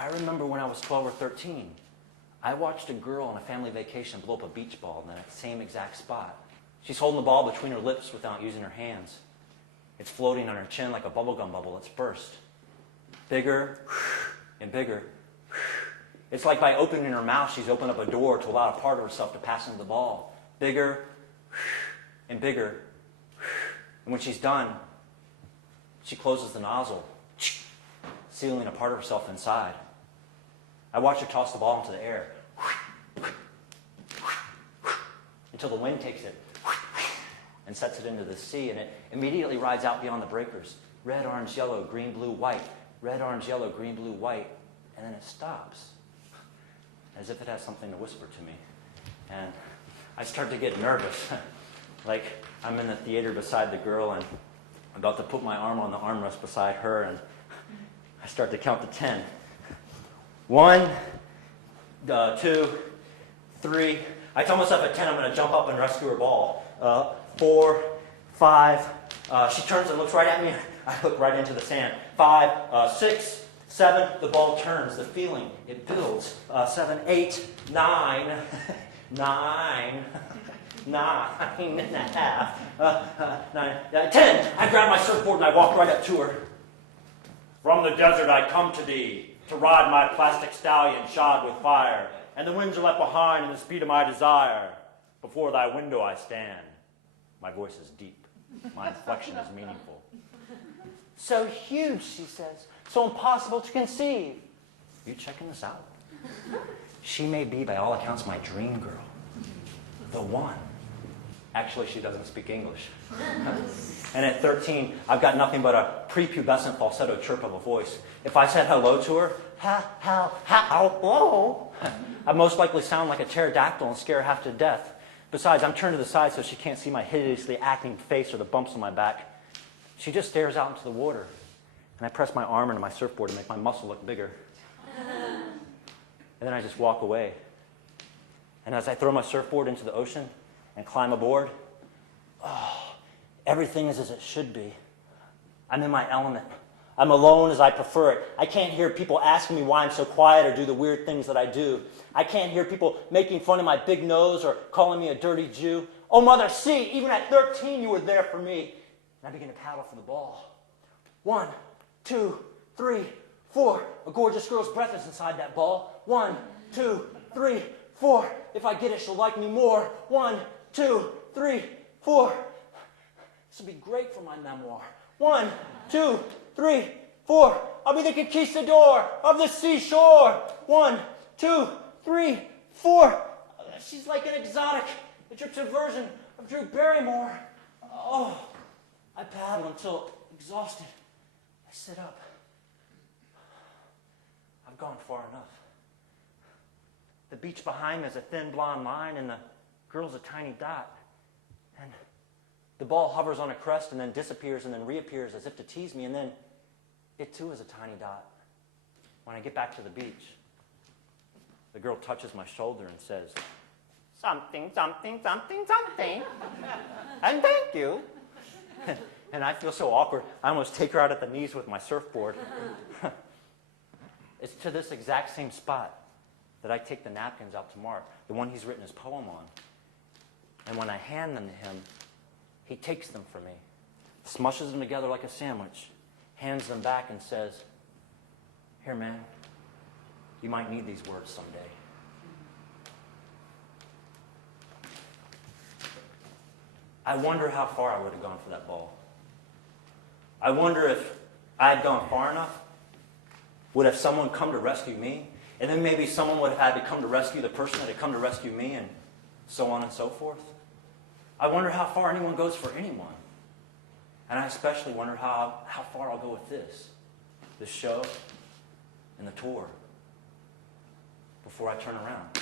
I remember when I was 12 or 13, I watched a girl on a family vacation blow up a beach ball in that same exact spot. She's holding the ball between her lips without using her hands. It's floating on her chin like a bubblegum bubble that's burst. Bigger and bigger. It's like by opening her mouth, she's opened up a door to allow a part of herself to pass into the ball. Bigger and bigger. And when she's done, she closes the nozzle, sealing a part of herself inside. I watch her toss the ball into the air until the wind takes it and sets it into the sea, and it immediately rides out beyond the breakers. Red, orange, yellow, green, blue, white. Red, orange, yellow, green, blue, white. And then it stops, as if it has something to whisper to me. And I start to get nervous. Like I'm in the theater beside the girl and I'm about to put my arm on the armrest beside her, and I start to count to 10. 1, 2, 3. It's almost up at 10. I'm going to jump up and rescue her ball. 4, 5. She turns and looks right at me. I look right into the sand. 5, 6, 7. The ball turns. The feeling, it builds. 7, 8, 9, 9. 9.5. 10. I grab my surfboard and I walk right up to her. From the desert I come to thee, to ride my plastic stallion shod with fire, and the winds are left behind in the speed of my desire. Before thy window I stand. My voice is deep. My inflection is meaningful. So huge, she says. So impossible to conceive. You checking this out? She may be, by all accounts, my dream girl. The one. Actually, she doesn't speak English. And at 13, I've got nothing but a prepubescent falsetto chirp of a voice. If I said hello to her, hello, I'd most likely sound like a pterodactyl and scare her half to death. Besides, I'm turned to the side so she can't see my hideously acting face or the bumps on my back. She just stares out into the water. And I press my arm into my surfboard to make my muscle look bigger. And then I just walk away. And as I throw my surfboard into the ocean and climb aboard, everything is as it should be. I'm in my element. I'm alone as I prefer it. I can't hear people asking me why I'm so quiet or do the weird things that I do. I can't hear people making fun of my big nose or calling me a dirty Jew. Oh, Mother, see, even at 13 you were there for me. And I begin to paddle for the ball. 1, 2, 3, 4. A gorgeous girl's breath is inside that ball. 1, 2, 3, 4. If I get it, she'll like me more. 1, 2, 3, 4. This will be great for my memoir. 1, 2, 3, 4. I'll be the conquistador of the seashore. 1, 2, 3, 4. She's like an exotic, a gypsy version of Drew Barrymore. Oh, I paddle until exhausted. I sit up. I've gone far enough. The beach behind me is a thin blonde line, and the girl's a tiny dot. And the ball hovers on a crest and then disappears and then reappears as if to tease me, and then it too is a tiny dot. When I get back to the beach, the girl touches my shoulder and says, something, something, something, something. And thank you. And I feel so awkward, I almost take her out at the knees with my surfboard. It's to this exact same spot that I take the napkins out to Mark, the one he's written his poem on. And when I hand them to him, he takes them from me, smushes them together like a sandwich, hands them back and says, here, man, you might need these words someday. I wonder how far I would have gone for that ball. I wonder if I had gone far enough, would have someone come to rescue me? And then maybe someone would have had to come to rescue the person that had come to rescue me, and so on and so forth. I wonder how far anyone goes for anyone. And I especially wonder how far I'll go with this show and the tour before I turn around.